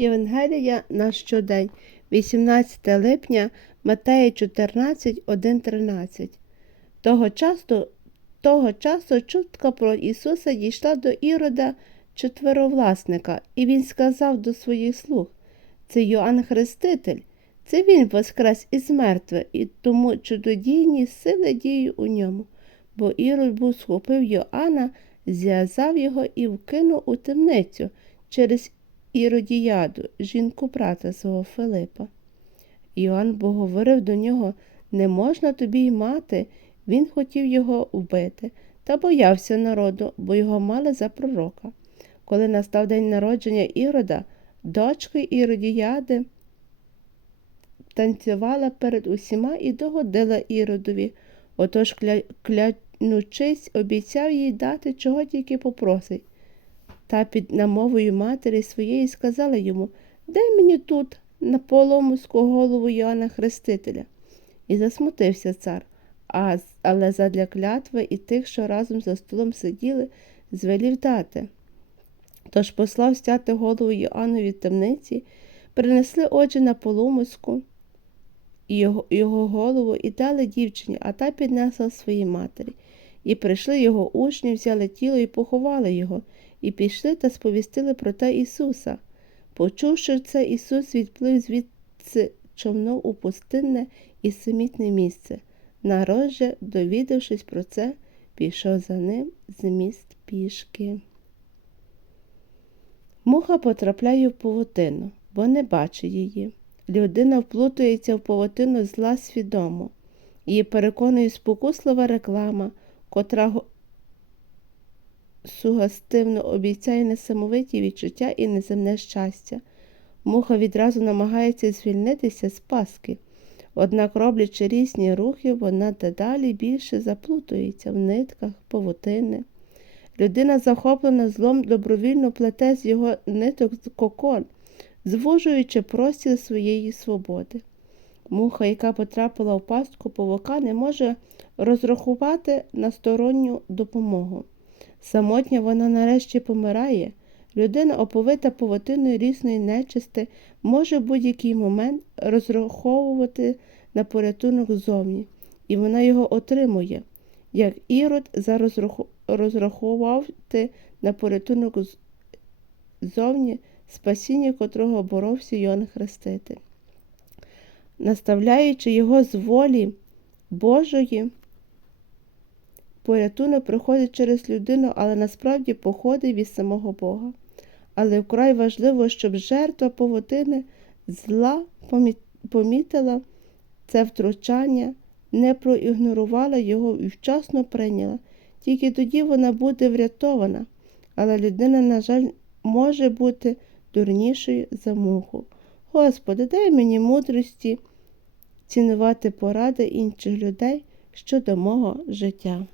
Євангелія на щодень, 18 липня, Матея 14, 1, 13. Того часу, того часу чутка про Ісуса дійшла до Ірода четверовласника, і він сказав до своїх слуг Це Йоанн Хреститель, це він воскрес із мертвих, і тому чудодійні сили діють у ньому. Бо Ірод був схопив Йоанна, зв'язав його і вкинув у темницю через Іродіяду, жінку брата свого Филипа. Іоанн бо говорив до нього не можна тобі й мати. Він хотів його вбити, та боявся народу, бо його мали за пророка. Коли настав день народження Ірода, дочки Іродіяди танцювала перед усіма і догодила Іродові. Отож, кля... клянучись, обіцяв їй дати, чого тільки попросить. Та під намовою матері своєї сказала йому Дай мені тут на поломуську голову Йоанна Хрестителя. І засмутився цар, а, але задля клятви і тих, що разом за столом сиділи, звелів дати. Тож послав стяти голову Йоаннові в темниці, принесли очі на полумиску і його, його голову і дали дівчині, а та піднесла своїй матері. І прийшли його учні, взяли тіло і поховали його, і пішли та сповістили про те Ісуса. Почувши це, Ісус відплив звідси човнов у пустинне і самітне місце. Народ же, довідавшись про це, пішов за ним з міст пішки. Муха потрапляє в павутину, бо не бачить її. Людина вплутується в павутину зла свідомо. Її переконує спокуслива реклама, котра сугестивно обіцяє несамовиті відчуття і неземне щастя. Муха відразу намагається звільнитися з паски. Однак, роблячи різні рухи, вона дедалі більше заплутується в нитках, павутини. Людина, захоплена злом, добровільно плете з його ниток кокон, звужуючи простір своєї свободи. Муха, яка потрапила в пастку павука, не може розрахувати на сторонню допомогу. Самотня вона нарешті помирає. Людина, оповита павутиною різної нечисти, може в будь-який момент розраховувати на порятунок зовні, і вона його отримує, як ірод зараз розраховувати на порятунок з- зовні, спасіння котрого боровся Йоанн Хреститель. Наставляючи його з волі Божої, порятунок приходить через людину, але насправді походить від самого Бога. Але вкрай важливо, щоб жертва павутини зла помітила це втручання, не проігнорувала його і вчасно прийняла. Тільки тоді вона буде врятована. Але людина, на жаль, може бути дурнішою за муху. Господи, дай мені мудрості цінувати поради інших людей щодо мого життя.